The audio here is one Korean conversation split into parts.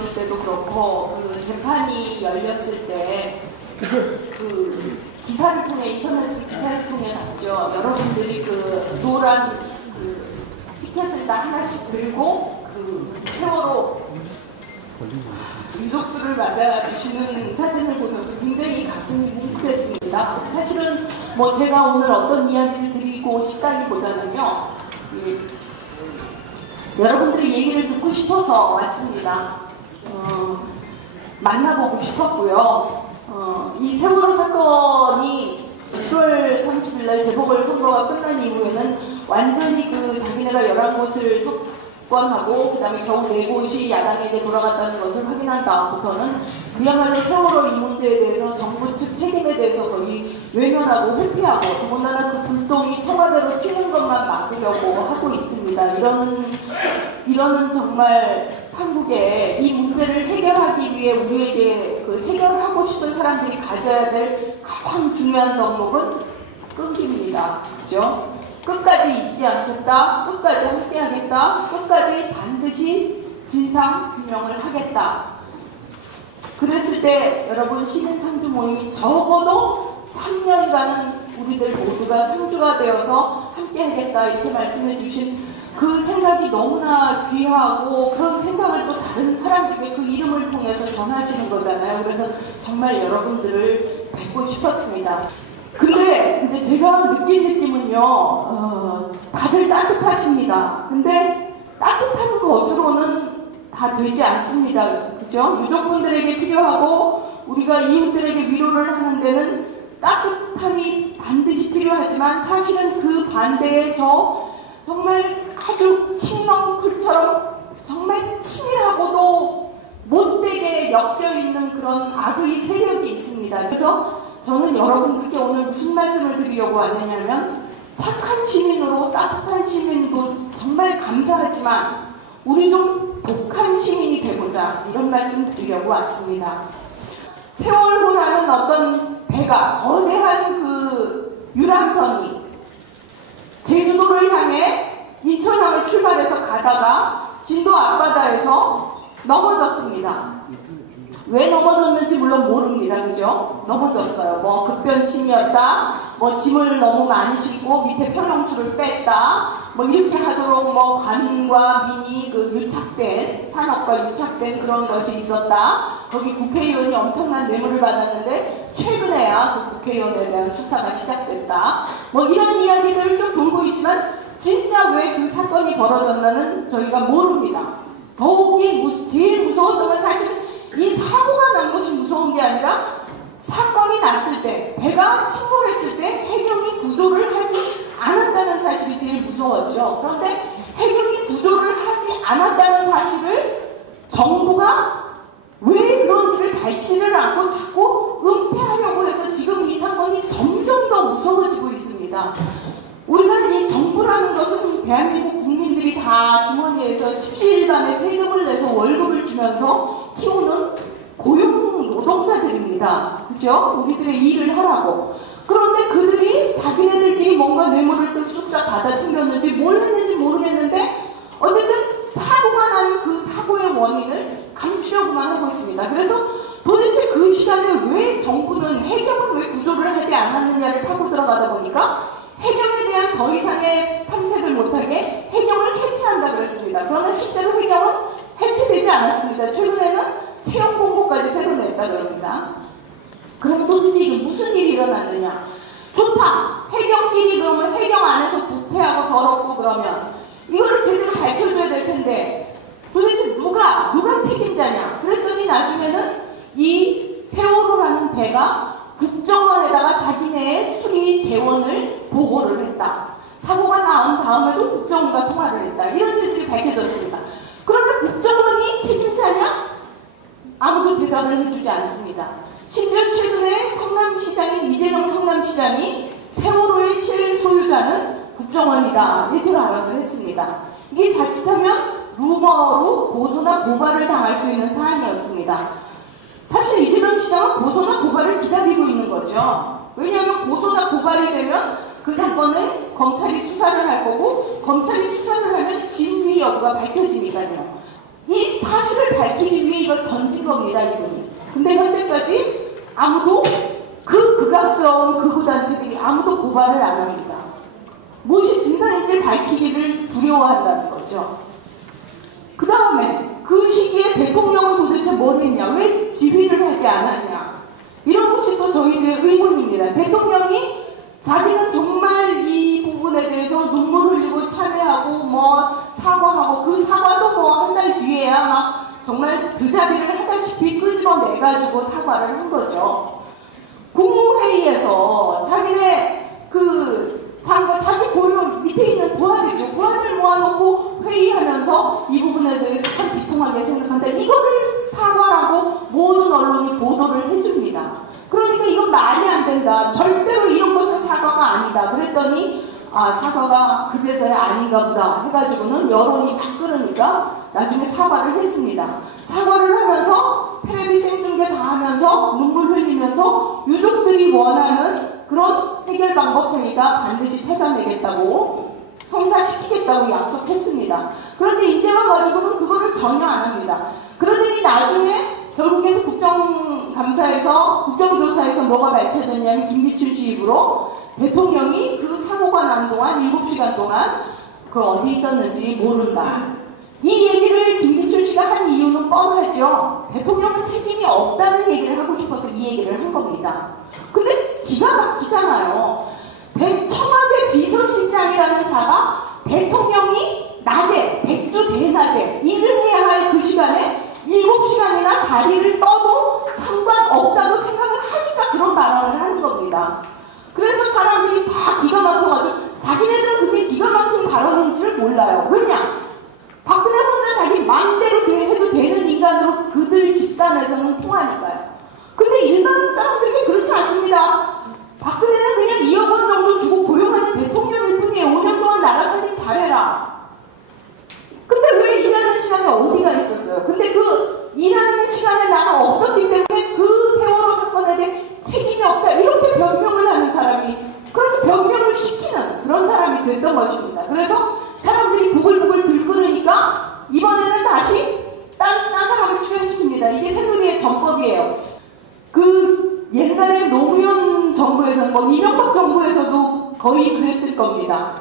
들었을 때도 그렇고 그 재판이 열렸을 때 그 기사를 통해 인터넷으로 기사를 통해 봤죠. 여러분들이 그 노란 그 피켓을 다 하나씩 들고 그 세월호 유족들을 맞아주시는 사진을 보면서 굉장히 가슴이 뭉클했습니다. 사실은 뭐 제가 오늘 어떤 이야기를 드리고 싶다기보다는요, 여러분들의 얘기를 듣고 싶어서 왔습니다. 만나보고 싶었고요. 이 세월호 사건이 10월 30일 날 재보궐선거가 끝난 이후에는 완전히 그 자기네가 11곳을 석권하고 그 다음에 겨우 4곳이 야당에게 돌아갔다는 것을 확인한 다음부터는 그야말로 세월호 이 문제에 대해서 정부 측 책임에 대해서 거의 외면하고 회피하고 더군다나 그 불똥이 청와대로 튀는 것만 막으려고 하고 있습니다. 이러는 정말 한국에 이 문제를 해결하기 위해 우리에게 그 해결하고 싶은 사람들이 가져야 될 가장 중요한 덕목은 끈기입니다. 그죠? 끝까지 잊지 않겠다, 끝까지 함께하겠다, 끝까지 반드시 진상규명을 하겠다. 그랬을 때 여러분 시민상주 모임이 적어도 3년간은 우리들 모두가 상주가 되어서 함께하겠다 이렇게 말씀해 주신 그 생각이 너무나 귀하고 그런 생각을 또 다른 사람들에게 그 이름을 통해서 전하시는 거잖아요. 그래서 정말 여러분들을 뵙고 싶었습니다. 근데 이제 제가 느낀 느낌은요, 다들 따뜻하십니다. 근데 따뜻한 것으로는 다 되지 않습니다. 그죠? 유족분들에게 필요하고 우리가 이웃들에게 위로를 하는 데는 따뜻함이 반드시 필요하지만 사실은 그 반대에 정말 아주 칭넝쿨처럼 정말 치밀하고도 못되게 엮여있는 그런 악의 세력이 있습니다. 그래서 저는 여러분들께 오늘 무슨 말씀을 드리려고 왔느냐면 착한 시민으로 따뜻한 시민도 정말 감사하지만 우리 좀 독한 시민이 되고자 이런 말씀 드리려고 왔습니다. 세월호라는 어떤 배가 거대한 그 유람선이 제주도를 향해 인천항을 출발해서 가다가 진도 앞바다에서 넘어졌습니다. 왜 넘어졌는지 물론 모릅니다. 그죠? 넘어졌어요. 뭐 급변침이었다, 뭐 짐을 너무 많이 싣고 밑에 평형수를 뺐다, 뭐 이렇게 하도록 뭐 관과 민이 그 유착된, 산업과 유착된 그런 것이 있었다. 거기 국회의원이 엄청난 뇌물을 받았는데 최근에야 그 국회의원에 대한 수사가 시작됐다. 뭐 이런 이야기들을 좀 돌고 있지만 진짜 왜 그 사건이 벌어졌나는 저희가 모릅니다. 더욱이 제일 무서웠던 건 사실 이 사고가 난 것이 무서운 게 아니라 사건이 났을 때, 배가 침몰했을 때 해경이 구조를 하지 않았다는 사실이 제일 무서웠죠. 그런데 해경이 구조를 하지 않았다는 사실을 정부가 왜 그런지를 밝히지를 않고 자꾸 은폐하려고 해서 지금 이 사건이 점점 더 무서워지고 있습니다. 우리가 이 정부라는 것은 대한민국 국민들이 다 주머니에서 십시일반에 세금을 내서 월급을 주면서 키우는 고용 노동자들입니다. 그죠? 우리들의 일을 하라고. 그런데 그들이 자기네들끼리 뭔가 뇌물을 쓱싹 받아 챙겼는지 뭘 했는지 모르겠는데 어쨌든 사고가 난 그 사고의 원인을 감추려고만 하고 있습니다. 그래서 도대체 그 시간에 왜 정부는 해경은 왜 구조를 하지 않았느냐를 파고 들어가다 보니까 해경에 대한 더 이상의 탐색을 못하게 해경을 해체한다 그랬습니다. 그러나 실제로 해경은 해체되지 않았습니다. 최근에는 채용 공고까지 새로 냈다 그럽니다. 그럼 도대체 이게 무슨 일이 일어났느냐? 좋다. 해경끼리 그러면 해경 안에서 부패하고 더럽고 그러면 이거를 제대로 밝혀줘야 될 텐데 도대체 누가 책임자냐? 그랬더니 나중에는 이 세월호라는 배가 국정원에다가 자기네의 수리 재원을 보고를 했다. 사고가 난 다음에도 국정원과 통화를 했다. 이런 일들이 밝혀졌습니다. 그러면 국정원이 책임자냐? 아무도 대답을 해주지 않습니다. 심지어 최근에 성남시장인 이재명 성남시장이 세월호의 실소유자는 국정원이다. 이렇게 발언을 했습니다. 이게 자칫하면 루머로 고소나 고발을 당할 수 있는 사안이었습니다. 사실 이재명 시장은 고소나 고발을 기다리고 있는 거죠. 왜냐하면 고소나 고발이 되면 그 사건은 검찰이 수사를 할 거고 검찰이 수사를 하면 진위 여부가 밝혀지니까요. 이 사실을 밝히기 위해 이걸 던진 겁니다, 이분이. 근데 현재까지 아무도 그 극악스러운 극우단체들이 아무도 고발을 안 합니다. 무엇이 진상인지를 밝히기를 두려워한다는 거죠. 그 다음에 그 시기에 대통령은 도대체 뭘 했냐? 왜 지휘를 하지 않았냐? 이런 것이 또 저희들의 의문입니다. 대통령이 자기는 정말 이 부분에 대해서 눈물 흘리고 참여하고 뭐 사과하고 그 사과도 뭐 한 달 뒤에야 막 정말 그 자리를 하다시피 끄집어내가지고 사과를 한 거죠. 국무회의에서 자기네 자기 고려 밑에 있는 부하들이죠. 부하들 모아놓고 회의하면서 이 부분에 대해서 참 비통하게 생각한다. 이거를 사과라고 모든 언론이 보도를 해줍니다. 그러니까 이건 말이 안 된다. 절대로 이런 것은 사과가 아니다. 그랬더니 사과가 그제서야 아닌가 보다 해가지고는 여론이 막 끓으니까 나중에 사과를 했습니다. 사과를 하면서 텔레비 생중계 다 하면서 눈물 흘리면서 유족들이 원하는 그런 해결 방법 자기가 반드시 찾아내겠다고 성사시키겠다고 약속했습니다. 그런데 이제 와가지고는 그거를 전혀 안 합니다. 그러더니 나중에 결국에는 국정조사에서 뭐가 밝혀졌냐면 김기춘 씨 입으로 대통령이 그 사고가 난 동안 7시간 동안 그 어디 있었는지 모른다. 이 얘기를 김기춘 씨가 한 이유는 뻔하죠. 대통령은 책임이 없다는 얘기를 하고 싶어서 이 얘기를 한 겁니다. 근데 기가 막히잖아요. 청와대 비서실장이라는 자가 대통령이 낮에, 백주 대낮에 일을 해야 할 그 시간에 7시간이나 자리를 떠도 상관없다고 생각을 하니까 그런 발언을 하는 겁니다. 그래서 사람들이 다 기가 막혀가지고 자기네들은 그게 기가 막힌 발언인지를 몰라요. 왜냐? 박근혜 혼자 자기 마음대로 해도 되는 인간으로 그들 집단에서는 통하니까요. 근데 일반 사람들에게 그렇지 않습니다. 박근혜는 그냥 2억 원 정도 주고 고용하는 대통령일 뿐이에요. 5년 동안 나라 살림 잘해라. 근데 왜 일하는 시간에 어디가 있었어요? 근데 그 일하는 시간에 나는 없었기 때문에 그 세월호 사건에 대해 책임이 없다. 이렇게 변명을 하는 사람이, 그렇게 변명을 시키는 그런 사람이 됐던 것입니다. 그래서 사람들이 부글부글 들끓으니까 이번에는 다시 딴 사람을 출연시킵니다. 이게 새누리의 전법이에요. 그 옛날에 노무현 정부에서, 뭐 이명박 정부에서도 거의 그랬을 겁니다.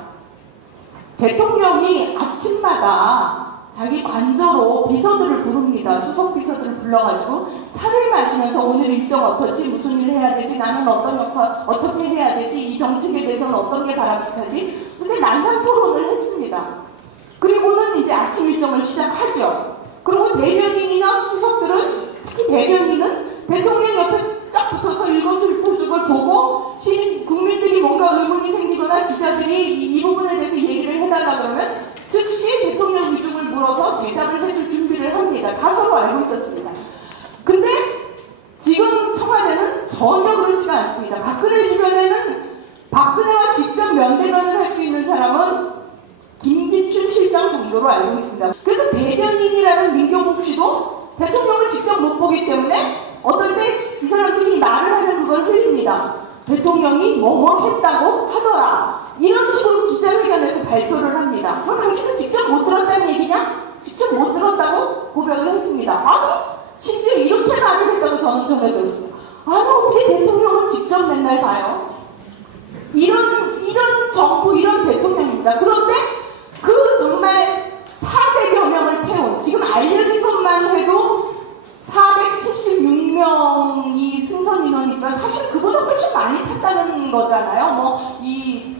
대통령이 아침마다 자기 관저로 비서들을 부릅니다. 수석 비서들을 불러가지고 차를 마시면서 오늘 일정 어떻지? 무슨 일을 해야 되지? 나는 어떤 역할 어떻게 해야 되지? 이 정책에 대해서는 어떤 게 바람직하지? 근데 난상 토론을 했습니다. 그리고는 이제 아침 일정을 시작하죠. 그리고 대변인이나 수석들은, 특히 대변인은 대통령 옆에 쫙 붙어서 일거수일투족을 보고 국민들이 뭔가 의문이 생기거나 기자들이 이 부분에 대해서 얘기를 해달라 그러면 즉시 대통령 위중을 물어서 대답을 해줄 준비를 합니다. 다 서로 알고 있었습니다. 근데 지금 청와대는 전혀 그렇지가 않습니다. 박근혜 주변에는 박근혜와 직접 면대면을 할 수 있는 사람은 김기춘 실장 정도로 알고 있습니다. 그래서 대변인이라는 민경욱 씨도 대통령을 직접 못 보기 때문에 어떨 때 이 사람들이 말을 하면 그걸 흘립니다. 대통령이 뭐뭐 했다고 하더라. 이런 식으로 기자회견에서 발표를 합니다. 그럼 당신은 직접 못 들었다는 얘기냐? 직접 못 들었다고 고백을 했습니다. 아니, 심지어 이렇게 말을 했다고 저는 전해 들었습니다. 아니, 어떻게 대통령을 직접 맨날 봐요? 이런 정부, 이런 대통령입니다. 그런데 그 정말 400여 명을 태운, 지금 알려진 것만 해도 476명이 승선 인원이지만 사실 그보다 훨씬 많이 탔다는 거잖아요. 뭐 이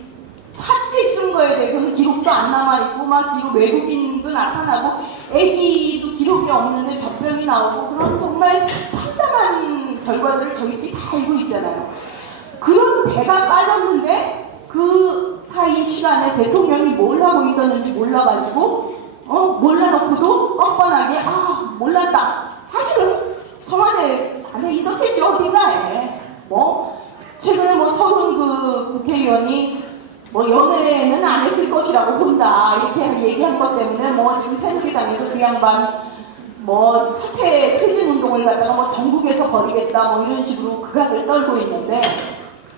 차지 쓴 거에 대해서는 기록도 안 남아있고 막 뒤로 외국인도 나타나고 애기도 기록이 없는데 젖병이 나오고 그런 정말 참담한 결과들을 저희들이 다 알고 있잖아요. 그런 배가 빠졌는데 그 사이 시간에 대통령이 뭘 하고 있었는지 몰라가지고 몰라놓고도 뻔뻔하게 몰랐다. 사실은 청와대 안에 있었겠죠. 어딘가에. 최근에 서른 국회의원이 연애는 안 했을 것이라고 본다. 이렇게 얘기한 것 때문에 지금 새누리당에서 그 양반 사퇴 퇴진 운동을 갖다가 전국에서 벌이겠다 이런 식으로 극악을 떨고 있는데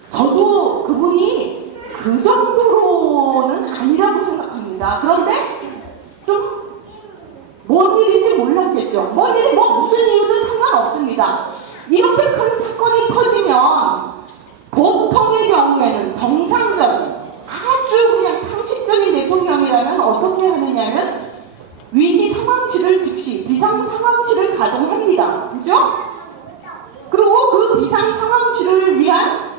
저도 그분이 그 정도로는 아니라고 생각합니다. 그런데 좀 뭔 일인지 됐죠. 뭐니 무슨 이유든 상관없습니다. 이렇게 큰 사건이 터지면 보통의 경우에는 정상적인 아주 그냥 상식적인 대통령이라면 어떻게 하느냐면 위기 상황실을 즉시 비상 상황실을 가동합니다. 그죠? 그리고 그 비상 상황실을 위한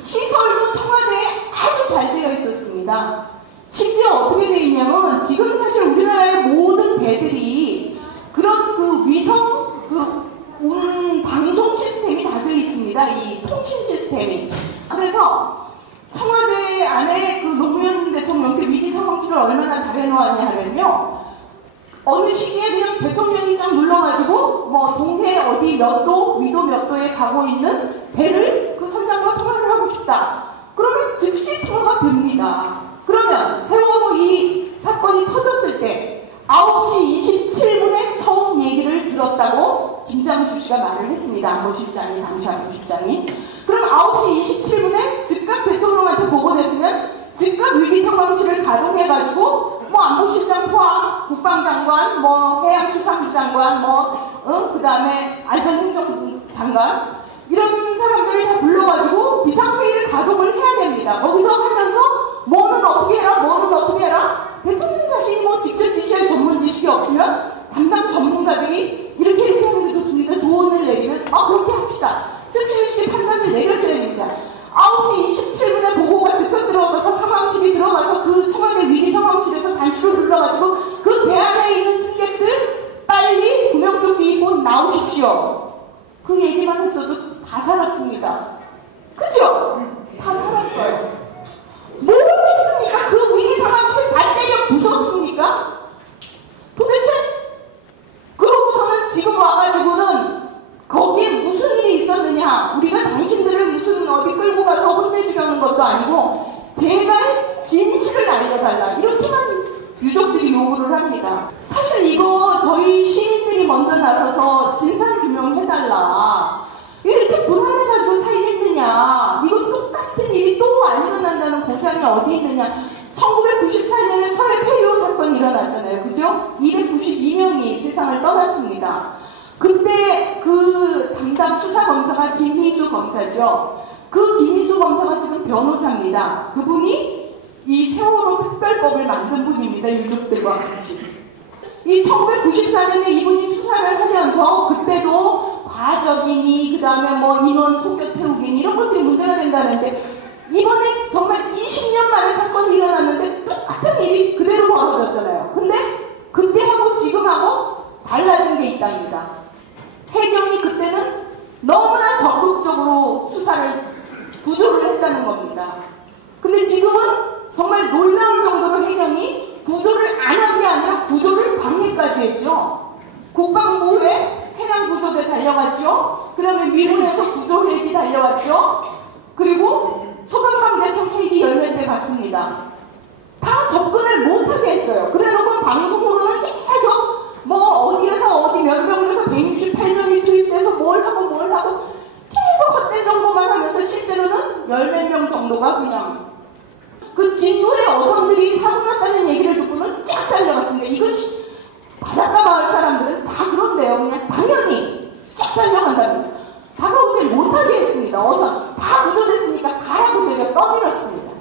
시설도 청와대에 아주 잘 되어 있었습니다. 실제 어떻게 되어 있냐면 지금 사실 우리나라의 모든 배들이 그런 그 위성 방송 시스템이 다 되어 있습니다. 이 통신 시스템이. 그래서 청와대 안에 그 노무현 대통령 때 위기 상황실을 얼마나 잘 해놓았냐 하면요. 어느 시기에 그냥 대통령이 쫙 눌러가지고 뭐 동해 어디 몇 도, 위도 몇 도에 가고 있는 배를 그 선장과 통화를 하고 싶다. 그러면 즉시 통화가 됩니다. 그러면 세월호 이 사건이 터졌을 때 9시 27분에 처음 얘기를 들었다고 김장수 씨가 말을 했습니다. 안보실장이, 당시 안보실장이. 그럼 9시 27분에 즉각 대통령한테 보고됐으면 즉각 위기상황실을 가동해가지고 뭐 안보실장 포함, 국방장관, 뭐 해양수산부 장관, 그 다음에 안전행정부 장관 이런 사람들을 다 불러가지고 비상회의를 가동을 해야 됩니다. 거기서 하면서 뭐는 어떻게 해라, 뭐는 어떻게 해라. 대통령 자신이 뭐 직접 지시할 전문 지식이 없으면 담당 전문가들이 이렇게 하는 게 좋습니다. 조언을 내리면 그렇게 합시다. 즉시 판단을 내렸어야 됩니다. 9시 27분에 보고가 즉각 들어가서 상황실이 들어가서 그 청와대 위기 상황실에서 단추를 눌러가지고 그 배 안에 있는 승객들 빨리 구명조끼 입고 나오십시오. 그 얘기만 했어도 다 살았습니다. 그죠? 다 살았어요. 모르겠습니까? 그 위기 상황실 발 때려 부쉈습니까? 도대체? 그러고서는 지금 와가지고는 거기에 무슨 일이 있었느냐? 우리가 당신들을 무슨 어디 끌고 가서 혼내주려는 것도 아니고 제발 진실을 알려달라. 이렇게만 유족들이 요구를 합니다. 사실 이거 저희 시민들이 먼저 나서서 진상규명해달라. 이렇게 불안해가지고 살겠느냐. 이거 똑같은 일이 또 안 일어난다는 보장이 어디 있느냐. 1994년에 서해 폐유 사건이 일어났잖아요. 그죠? 292명이 세상을 떠났습니다. 그때 그 담당 수사검사가 김희수 검사죠. 그 김희수 검사가 지금 변호사입니다. 그분이 이 세월호 특별법을 만든 분입니다. 유족들과 같이. 이 1994년에 이분이 수사를 하면서 그때도 과적이니 그 다음에 뭐 인원 속여 태우기니 이런 것들이 문제가 된다는데 이번에 정말 20년 만에 사건이 일어났는데 똑같은 일이 그대로 벌어졌잖아요. 근데 그때하고 지금하고 달라진 게 있답니다. 해경이 그때는 너무나 적극적으로 수사를 구조를 했다는 겁니다. 근데 지금은 정말 놀라울 정도로 해경이 구조를 안 한 게 아니라 구조를 방해까지 했죠. 국방부에 해양구조대 달려갔죠. 그 다음에 미군에서 구조헬기 달려왔죠. 그리고 소방방재청 헬기 10대 갔습니다. 다 접근을 못하게 했어요. 그래놓고 방송으로는 계속 뭐 어디에서 어디 몇 명에서 168명이 투입돼서 뭘 하고 계속 헛된 정보만 하면서 실제로는 10몇 명 정도가 그냥 그 진도의 어선들이 사고 났다는 얘기를 듣고는 쫙 달려갔습니다. 이것이 바닷가 마을 사람들은 다 그런데요. 그냥 당연히 쫙 달려간답니다. 다가오지 못하게 했습니다. 어선 다 구조됐으니까 가라고 내려 떠밀었습니다.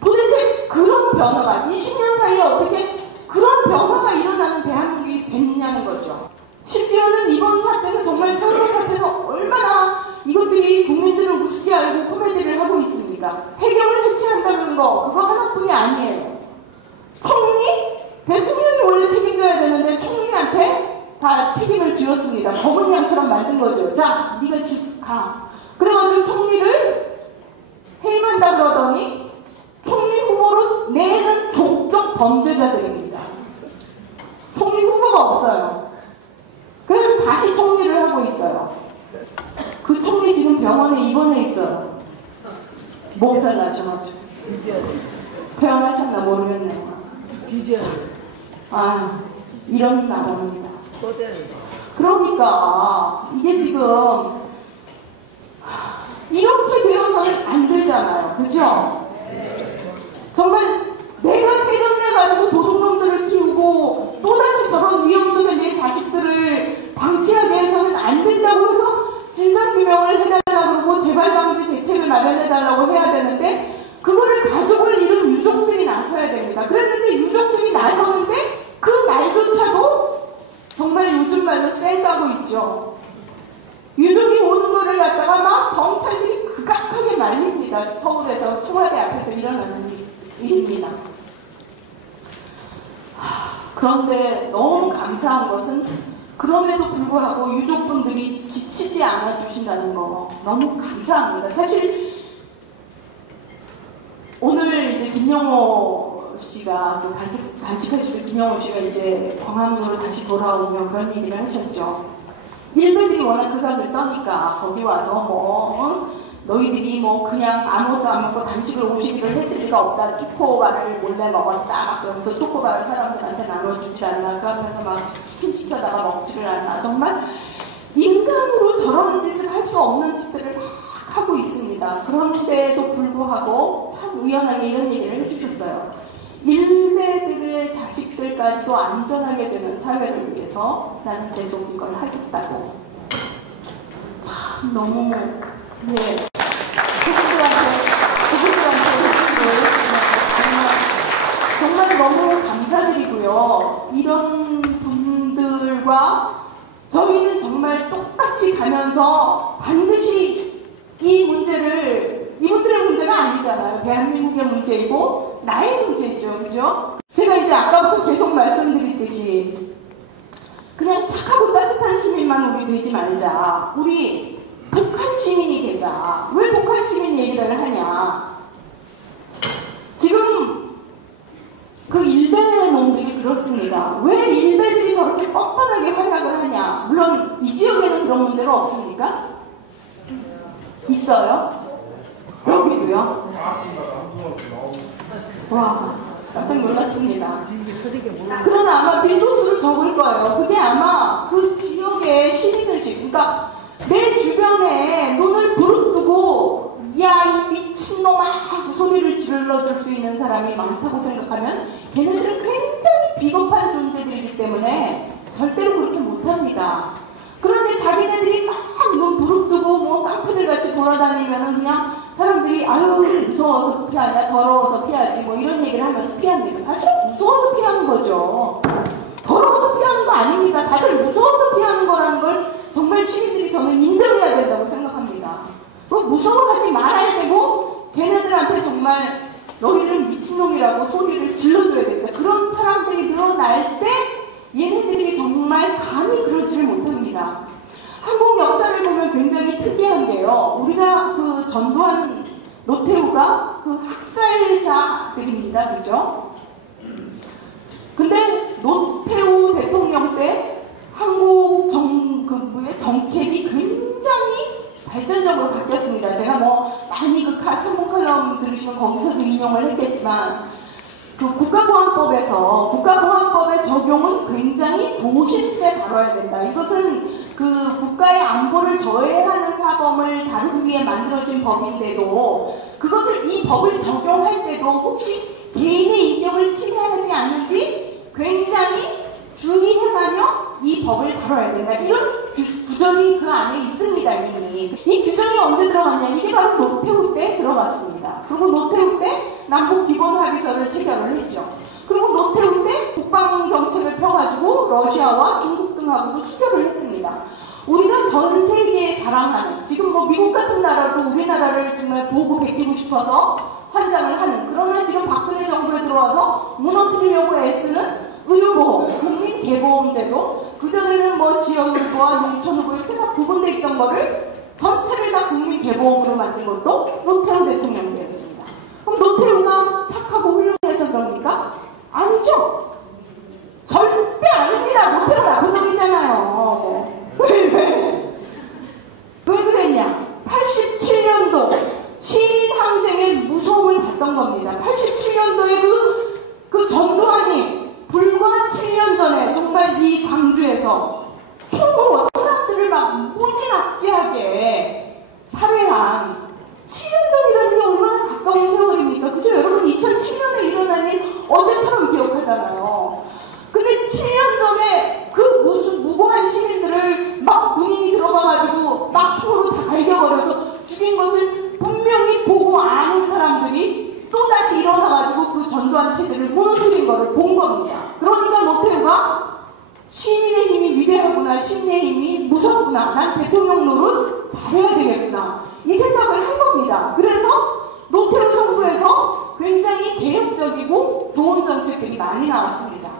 도대체 그런 변화가 20년 사이에 어떻게 그런 변화가 일어나는 대한민국이 됐냐는 거죠. 실제로는 이번 사태는 정말 세월호 사태는 얼마나 이것들이 국민들을 우습게 알고 코미디를 하고 있습니까? 해경을 해체한다는 거 그거 하나뿐이 아니에요. 총리? 대통령이 원래 책임져야 되는데 총리한테 다 책임을 지었습니다. 검은 양처럼 만든 거죠. 자, 네가 집 가. 그래가지고 총리를 해임한다 그러더니 총리 후보로 내는 족족 범죄자들입니다. 총리 후보가 없어요. 그래서 다시 총리를 하고 있어요. 그 총리 지금 병원에 입원해 있어요. 몸살 나셔가지고. 태어나셨나 모르겠네요. 이런 나라입니다. 그러니까 이게 지금 이렇게 되어서는 안 되잖아요. 그죠? 정말 내가 세금 내가지고 도둑놈들을 키우고 또다시 저런 위험 속에 내 자식 그런데 너무 감사한 것은 그럼에도 불구하고 유족분들이 지치지 않아 주신다는 거 너무 감사합니다. 사실 오늘 이제 김영호 씨가 단식하시던 김영호 씨가 이제 광화문으로 다시 돌아오며 그런 얘기를 하셨죠. 일베들이 워낙 극악을 떠니까 거기 와서 너희들이 그냥 아무것도 안 먹고 단식을 50일을 했을 리가 없다. 초코바를 몰래 먹었다. 막 그러면서 초코바를 사람들한테 나눠주질 않나. 그 앞에서 막 치킨 시켜다가 먹지를 않나. 정말 인간으로 저런 짓을 할 수 없는 짓들을 막 하고 있습니다. 그런데도 불구하고 참 의연하게 이런 얘기를 해주셨어요. 일베들의 자식들까지도 안전하게 되는 사회를 위해서 나는 계속 이걸 하겠다고. 참 너무 정말 너무 감사드리고요. 이런 분들과 저희는 정말 똑같이 가면서 반드시 이분들의 문제가 아니잖아요. 대한민국의 문제이고 나의 문제죠. 그죠? 제가 이제 아까부터 계속 말씀드렸듯이 그냥 착하고 따뜻한 시민만 우리 되지 말자. 우리 독한 시민이 되자. 왜 독한 시민 얘기를 하냐. 지금 그 일베 놈들이 그렇습니다. 왜 일베들이 저렇게 뻔뻔하게 활약을 하냐. 물론 이 지역에는 그런 문제가 없습니까? 있어요? 여기도요? 와, 깜짝 놀랐습니다. 그러나 아마 빈도수를 적을 거예요. 그게 아마 그 지역의 시민의식, 그러니까 내 주변에 눈을 부릅뜨고 야, 이 미친놈아 하고 소리를 질러줄 수 있는 사람이 많다고 생각하면 걔네들은 굉장히 비겁한 존재들이기 때문에 절대로 그렇게 못합니다. 그런데 자기네들이 막 눈 부릅뜨고 깡푸들같이 돌아다니면은 그냥 사람들이 아유 무서워서 피하냐, 더러워서 피하지 이런 얘기를 하면서 피합니다. 사실 무서워서 피하는 거죠. 더러워서 피하는 거 아닙니다. 다들 무서워서 피하는 거라는 걸 정말 시민들이 저는 인정해야 된다고 생각합니다. 무서워하지 말아야 되고 걔네들한테 정말 너희는 미친놈이라고 소리를 질러줘야 된다. 그런 사람들이 늘어날 때 얘네들이 정말 감히 그러지를 못합니다. 한국 역사를 보면 굉장히 특이한 게요. 우리가 그 전두환 노태우가 그 학살자들입니다. 그죠? 근데 노태우 대통령 때 한국 정부의 정책이 굉장히 발전적으로 바뀌었습니다. 제가 많이 그 3분 칼럼 들으시면 거기서도 인용을 했겠지만 그 국가보안법의 적용은 굉장히 조심스레 다뤄야 된다. 이것은 그 국가의 안보를 저해하는 사범을 다루기 위해 만들어진 법인데도 그것을 이 법을 적용할 때도 혹시 개인의 인격을 침해하지 않는지 굉장히 주의해가며 이 법을 다뤄야 된다. 이런 규정이 그 안에 있습니다. 이미. 이 규정이 언제 들어갔냐. 이게 바로 노태우 때 들어갔습니다. 그리고 노태우 때 남북기본합의서를 체결을 했죠. 그리고 노태우 때 국방정책을 펴가지고 러시아와 중국 등하고도 수교를 했습니다. 우리가 전 세계에 자랑하는, 지금 미국 같은 나라도 우리나라를 정말 보고 베끼고 싶어서 환장을 하는, 그러나 지금 박근혜 정부에 들어와서 무너뜨리려고 애쓰는 의료보험, 국민개보험제도, 그전에는 지역의료와 농촌의료 이렇게 다 구분되어 있던 거를 전체를 다 국민개보험으로 만든 것도 노태우 대통령 때였습니다. 그럼 노태우가 착하고 훌륭해서 그럽니까? 아니죠. 절대 아닙니다. 노태우 나쁜 놈이잖아요. 왜 그랬냐? 87년도 시민항쟁의 무서움을 봤던 겁니다. 87년도에 그 전두환이 불과 7년 전에 정말 이 광주에서 총으로 사람들을 막 무지막지하게 살해한 7년 전이라는 게 얼마나 가까운 세월입니까? 그죠? 여러분 2007년에 일어난 일 어제처럼 기억하잖아요. 근데 7년 전에 그 무고한 시민들을 막 군인이 들어가가지고 막 총으로 다 갈겨버려서 죽인 것을 분명히 보고 아는 사람들이 또다시 일어나가지고 그 전두환 체제를 무너뜨린 것을 본 겁니다. 그러니까 노태우가 시민의 힘이 위대하구나, 시민의 힘이 무섭구나, 난 대통령 노릇 잘해야 되겠구나, 이 생각을 한 겁니다. 그래서 노태우 정부에서 굉장히 개혁적이고 좋은 정책들이 많이 나왔습니다.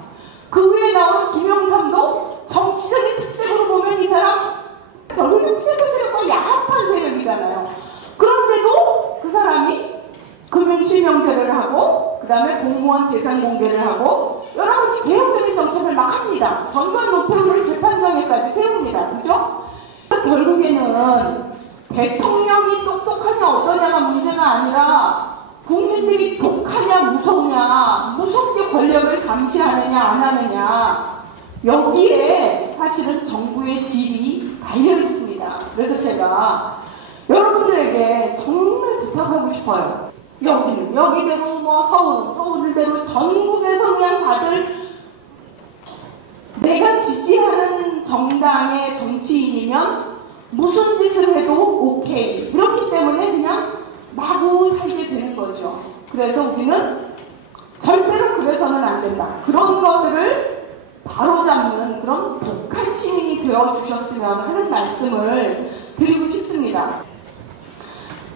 그 후에 결국에 나온 김영삼도 정치적인 특색으로 보면 이 사람 결국에는 피해자 세력과 야합한 세력이잖아요. 그런데도 그 사람이 금융실명제를 하고 그 다음에 공무원 재산 공개를 하고 여러 가지 개혁적인 정책을 막 합니다. 전두환 노태우를 재판정에까지 세웁니다. 그죠? 결국에는 대통령이 똑똑하냐 어떠냐가 문제가 아니라 국민들이 독하냐 무섭냐, 무섭게 권력을 감시하느냐 안 하느냐, 여기에 사실은 정부의 질이 달려 있습니다. 그래서 제가 여러분들에게 정말 부탁하고 싶어요. 여기대로 뭐 서울대로 전국에서 그냥 다들 내가 지지하는 정당의 정치인이면 무슨 짓을 해도 오케이. 그렇기 때문에 그냥 마구 살게 되는 거죠. 그래서 우리는 절대로 그래서는 안 된다. 그런 것들을 바로잡는 그런 독한 시민이 되어주셨으면 하는 말씀을 드리고 싶습니다.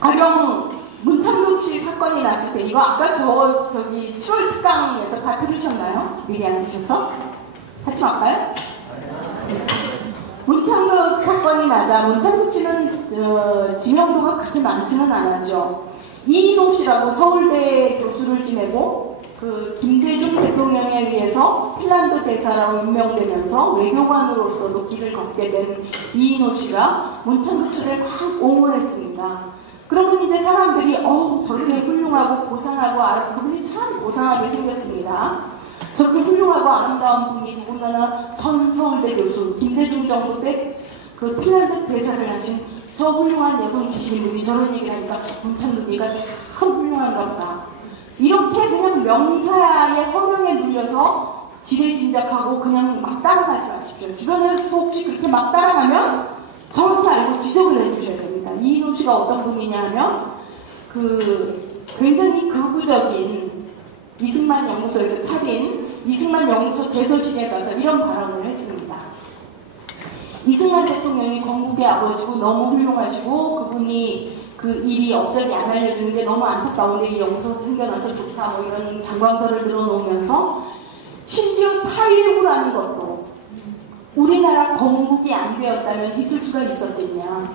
가령 문창극 씨 사건이 났을 때 이거 아까 저기 7월 특강에서 다 들으셨나요? 미리 앉으셔서? 같이 할까요? 문창극 사건이 나자 문창극 씨는 지명도가 그렇게 많지는 않았죠. 이인호 씨라고 서울대 교수를 지내고 그 김대중 대통령에 의해서 핀란드 대사라고 임명되면서 외교관으로서도 길을 걷게 된 이인호 씨가 문창극 씨를 막 옹호했습니다. 그러면 이제 사람들이 저렇게 훌륭하고 고상하고 그분이 참 고상하게 생겼습니다. 저렇게 훌륭하고 아름다운 분이 더군다나 전 서울대 교수 김대중 정부 때 그 핀란드 대사를 하신 저 훌륭한 여성지신 분이 저런 얘기를 하니까 문창극이가 참 훌륭한가 보다. 이렇게 그냥 명사의 허명에 눌려서 지레짐작하고 그냥 막 따라가지 마십시오. 주변에서 혹시 그렇게 막 따라가면 정확히 알고 지적을 해주셔야 됩니다. 이인호 씨가 어떤 분이냐 하면 굉장히 극우적인 이승만 연구소에서 차린 이승만 연구소 개소식에 가서 이런 발언을 했습니다. 이승만 대통령이 건국의 아버지고 너무 훌륭하시고 그분이 그 일이 업적이 안 알려지는 게 너무 안타까운데 이 연구소가 생겨나서 좋다 뭐 이런 장광설을 늘어놓으면서 심지어 4.19라는 것도 우리나라 건국이 안 되었다면 있을 수가 있었겠냐.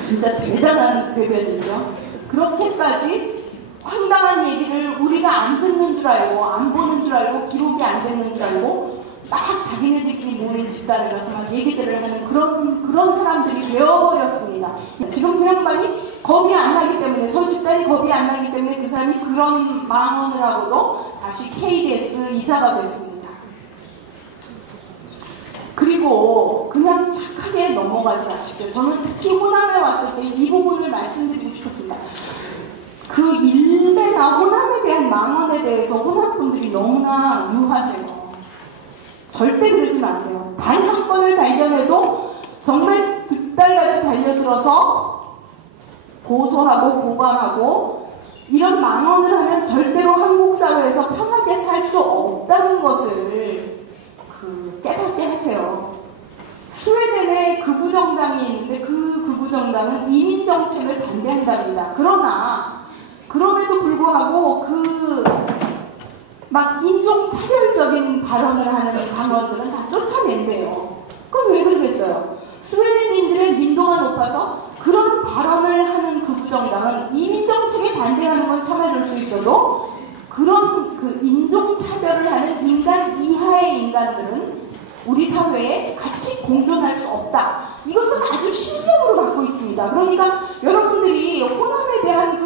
진짜 대단한 배변이죠. 그렇게까지 황당한 얘기를 우리가 안 듣는 줄 알고 안 보는 줄 알고 기록이 안 되는 줄 알고 막 자기네들끼리 모인 집단에 가서 막 얘기들을 하는 그런 사람들이 되어버렸습니다. 지금 그 양반이 겁이 안 나기 때문에 저 집단이 겁이 안 나기 때문에 그 사람이 그런 망언을 하고도 다시 KBS 이사가 됐습니다. 그리고 그냥 착하게 넘어가지 마십시오. 저는 특히 호남에 왔을 때 이 부분을 말씀드리고 싶었습니다. 그 일베나 호남에 대한 망언에 대해서 호남 분들이 너무나 유하세요. 절대 그러지 마세요. 단 한 건을 발견해도 정말 득달같이 달려들어서 고소하고 고발하고 이런 망언을 하면 절대로 한국 사회에서 편하게 살 수 없다는 것을 깨닫게 하세요. 스웨덴에 극우정당이 있는데 그 극우정당은 이민정책을 반대한답니다. 그럼에도 불구하고 막 인종차별적인 발언을 하는 강원들은 다 쫓아낸대요. 그건 왜 그러겠어요? 스웨덴인들의 민도가 높아서 그런 발언을 하는 극우정당은 이민정책에 반대하는 건 참아줄 수 있어도 그런 인종차별을 하는 인간 이하의 인간들은 우리 사회에 같이 공존할 수 없다. 이것은 아주 신념으로 갖고 있습니다. 그러니까 여러분들이 호남에 대한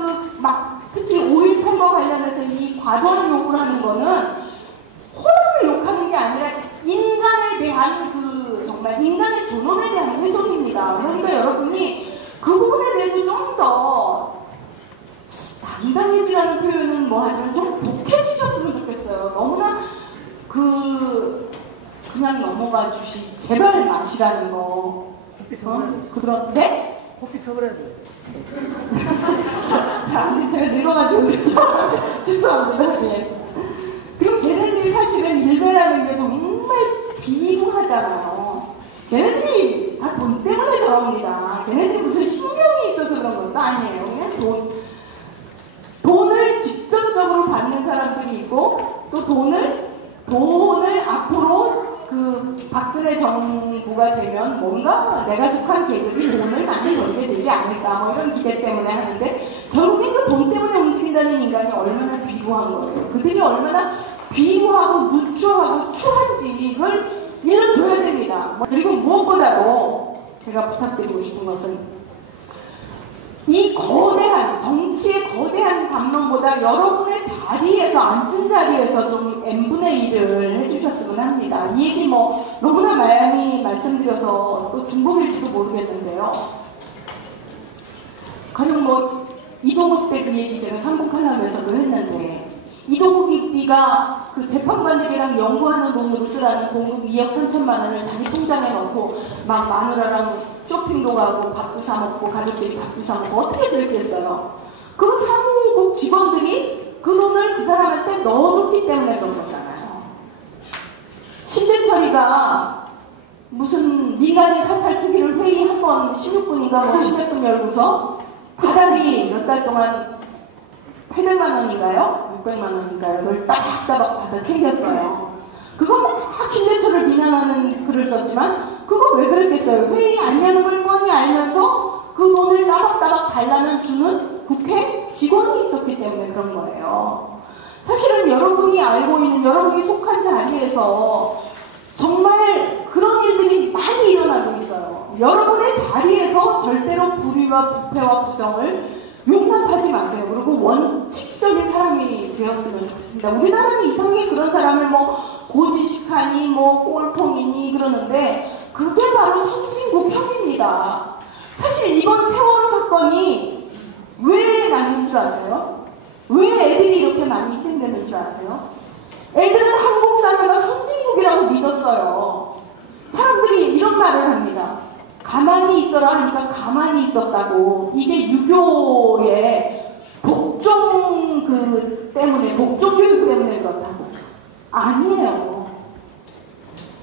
특히 5.18과 관련해서 이 과도한 욕을 하는 거는 호남을 욕하는 게 아니라 인간에 대한 정말 인간의 존엄에 대한 훼손입니다. 그러니까 여러분이 그 부분에 대해서 좀 더 당당해지라는 표현은 뭐 하지만 좀 독해지셨으면 좋겠어요. 너무나 그냥 넘어가 제발 마시라는 거. 그런데 커피 처벌해야 돼. 자, 제가 늙어가지고 죄송합니다. 예. 그리고 걔네들이 사실은 일베라는 게 정말 비중하잖아요. 걔네들이 다 돈 때문에 저럽니다. 걔네들이 무슨 신경이 있어서 그런 것도 아니에요. 그냥 돈을 직접적으로 받는 사람들이 있고 또 돈을 돈을 앞으로 그 박근혜 정부가 되면 뭔가 내가 속한 계급이 돈을 많이 벌게 되지 않을까 뭐 이런 기대 때문에 하는데 결국엔 그 돈 때문에 움직인다는 인간이 얼마나 비루한 거예요. 그들이 얼마나 비루하고 누추하고 추한지 이걸 일러줘야 됩니다. 그리고 무엇보다도 제가 부탁드리고 싶은 것은 이 거대한 정치의 거대한 감론보다 여러분의 자리에서 앉은 자리에서 좀 n분의 1을 해주셨으면 합니다. 이 얘기 뭐 너무나 많이 말씀드려서 또 중복일지도 모르겠는데요. 가령 뭐 이동욱 때 그 얘기 제가 삼국하려면서도 했는데 이동욱이가 그 재판관들이랑 연구하는 돈으로 쓰라는 공급 2억 3천만 원을 자기 통장에 넣고 막 마누라랑 쇼핑도 가고 밥도 사 먹고 가족들이 밥도 사 먹고 어떻게 그랬겠어요? 그 사무국 직원들이 그 돈을 그 사람한테 넣어줬기 때문에 그런 거잖아요. 신대철이가 무슨 민간인 사찰 투기를 회의 한 번 16분인가 뭐 10몇 분 열고서 다달이 몇 달 동안 800만 원인가요? 600만 원인가요? 그걸 따박따박 받아 챙겼어요. 그거 막 신대철을 비난하는 글을 썼지만 그거 왜 그랬겠어요? 회의 안 여는 걸 뻔히 알면서 그 돈을 따박따박 달라면 주는 국회 직원이 있었기 때문에 그런 거예요. 사실은 여러분이 알고 있는 여러분이 속한 자리에서 정말 그런 일들이 많이 일어나고 있어요. 여러분의 자리에서 절대로 불의와 부패와 부정을 용납하지 마세요. 그리고 원칙적인 사람이 되었으면 좋겠습니다. 우리나라는 이상하게 그런 사람을 뭐 고지식하니 뭐 꼴통이니 그러는데 그게 바로 선진국형입니다. 사실 이번 세월호 사건이 왜 나는 줄 아세요? 왜 애들이 이렇게 많이 희생되는 줄 아세요? 애들은 한국 사회가 선진국이라고 믿었어요. 사람들이 이런 말을 합니다. 가만히 있어라 하니까 가만히 있었다고. 이게 유교의 복종 때문에, 복종 교육 때문에 그렇다고. 아니에요.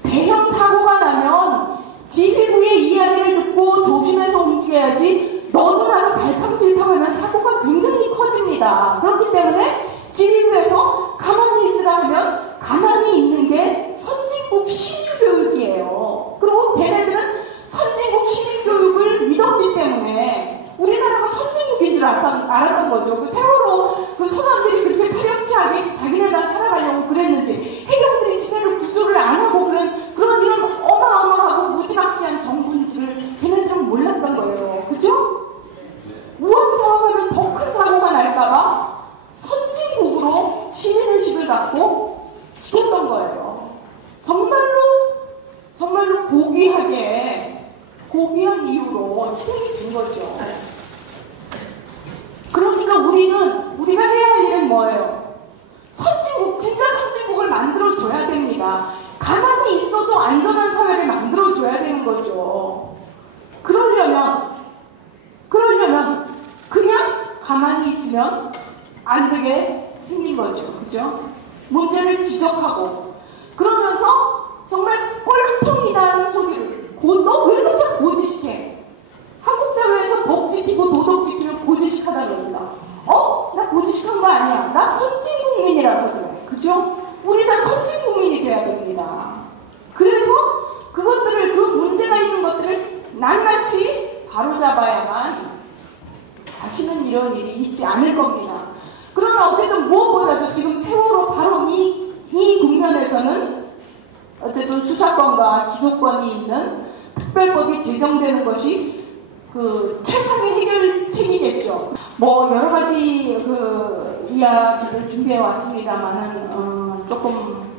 대형 사고가 나면 지휘부의 이야기를 듣고 조심해서 움직여야지 너도 나도 갈팡질팡하면 사고가 굉장히 커집니다. 그렇기 때문에 지휘부에서 가만히 있으라 하면 가만히 있는 게 선진국 시민교육이에요. 그리고 걔네들은 선진국 시민교육을 믿었기 때문에 우리나라가 선진국인 줄 알았던 거죠. 그 세월호 그 선원들이 그렇게 파렴치하게 자기네가 살아가려고 그랬는지 해경들이 지네를 구조를 안 하고 그런 이런 어마어마하고 무지막지한 정부인지를 걔네들은 몰랐던 거예요. 그죠? 우왕좌왕하면 더 큰 사고가 날까봐 선진국으로 시민의식을 갖고 지켰던 거예요. 정말로 고귀한 이유로 희생이 된 거죠. 그러니까 우리가 해야 할 일은 뭐예요? 선진국, 진짜 선진국을 만들어줘야 됩니다. 가만히 있어도 안전한 사회를 만들어줘야 되는 거죠. 그러려면 그냥 가만히 있으면 안 되게 생긴 거죠. 그죠? 문제를 지적하고 그러면서 정말 꼴통이다는 소리를 너 왜 그렇게 고지식해? 한국 사회에서 법 지키고 도덕 지키면 고지식하다 그럽니다. 나 고지식한 거 아니야. 나 선진국민이라서 그래. 그죠? 우리 다 선진국민이 돼야 됩니다. 그래서 그것들을, 그 문제가 있는 것들을 낱낱이 바로잡아야만 다시는 이런 일이 있지 않을 겁니다. 그러나 어쨌든 무엇보다도 지금 세월호 바로 이 국면에서는 어쨌든 수사권과 기소권이 있는 특별법이 제정되는 것이 그 최상의 해결책이겠죠. 뭐 여러 가지 그 이야기를 준비해 왔습니다만은 조금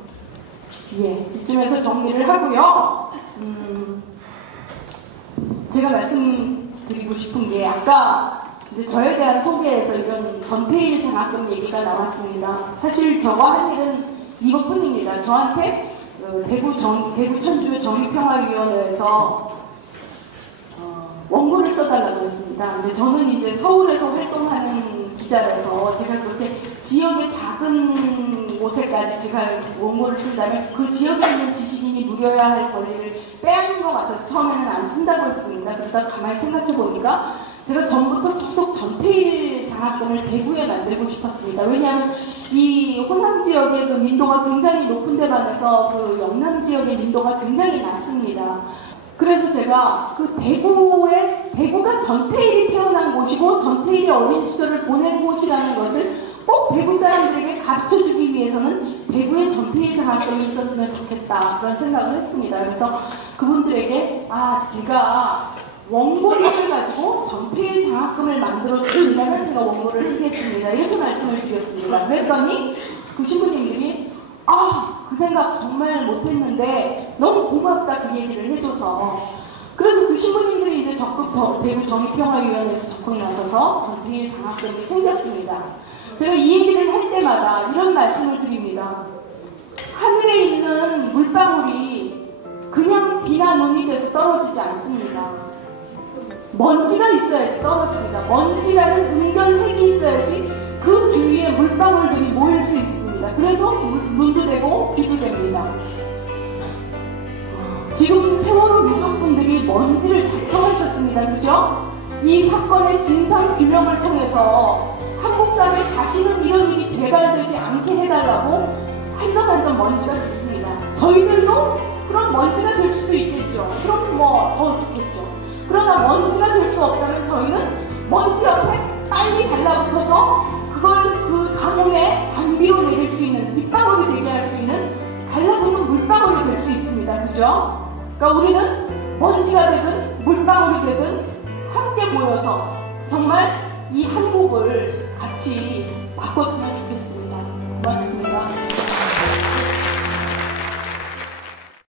이쯤에서 정리를 하고요. 제가 말씀드리고 싶은 게 아까 이제 저에 대한 소개에서 이런 전폐일 장학금 얘기가 나왔습니다. 사실 저가 한 일은 이것뿐입니다. 저한테 대구 천주 정의평화위원회에서 원고를 써달라고 했습니다. 근데 저는 이제 서울에서 활동하는 기자라서 제가 그렇게 지역의 작은 곳에까지 제가 원고를 쓴다면 그 지역에 있는 지식인이 누려야 할 권리를 빼앗는 것 같아서 처음에는 안 쓴다고 했습니다. 그러다 가만히 생각해 보니까 제가 전부터 계속 전태일 장학금을 대구에 만들고 싶었습니다. 왜냐하면 이 호남 지역의 그 민도가 굉장히 높은 데 반해서 그 영남 지역의 민도가 굉장히 낮습니다. 그래서 제가 그 대구가 전태일이 태어난 곳이고 전태일이 어린 시절을 보낸 곳이라는 것을 꼭 대구 사람들에게 가르쳐주기 위해서는 대구에 전태일 장학금이 있었으면 좋겠다 그런 생각을 했습니다. 그래서 그분들에게 제가 원고료를 가지고 전태일 장학금을 만들어 주시면 제가 원고를 쓰겠습니다. 이렇게 말씀을 드렸습니다. 그랬더니 그 신부님들이 그 생각 정말 못했는데 너무 고맙다 그 얘기를 해줘서, 그래서 그 신부님들이 이제 적극 대구 정의평화위원회에서 적극 나서서 전태일 장학금이 생겼습니다. 제가 이 얘기를 할 때마다 이런 말씀을 드립니다. 하늘에 있는 물방울이 그냥 비나 눈이 돼서 떨어지지 않습니다. 먼지가 있어야지 떨어집니다. 먼지라는 은견핵이 있어야지 그 주위에 물방울들이 모일 수 있습니다. 그래서 눈도 되고 비도 됩니다. 지금 세월호 유족분들이 먼지를 자청하셨습니다. 그죠? 이 사건의 진상 규명을 통해서 한국 사회에 다시는 이런 일이 재발되지 않게 해달라고 한 점 한 점 먼지가 됐습니다. 저희들도 그런 먼지가 될 수도 있겠죠. 그럼 뭐 더 좋겠죠. 그러나 먼지가 될 수 없다면 저희는 먼지 옆에 빨리 달라붙어서 그걸 그 가뭄에 단비로 내릴 수 있는, 빗방울이 되게 할 수 있는 달라붙는 물방울이 될 수 있습니다. 그죠? 그러니까 우리는 먼지가 되든 물방울이 되든 함께 모여서 정말 이 한국을 같이 바꿨으면 좋겠습니다. 고맙습니다.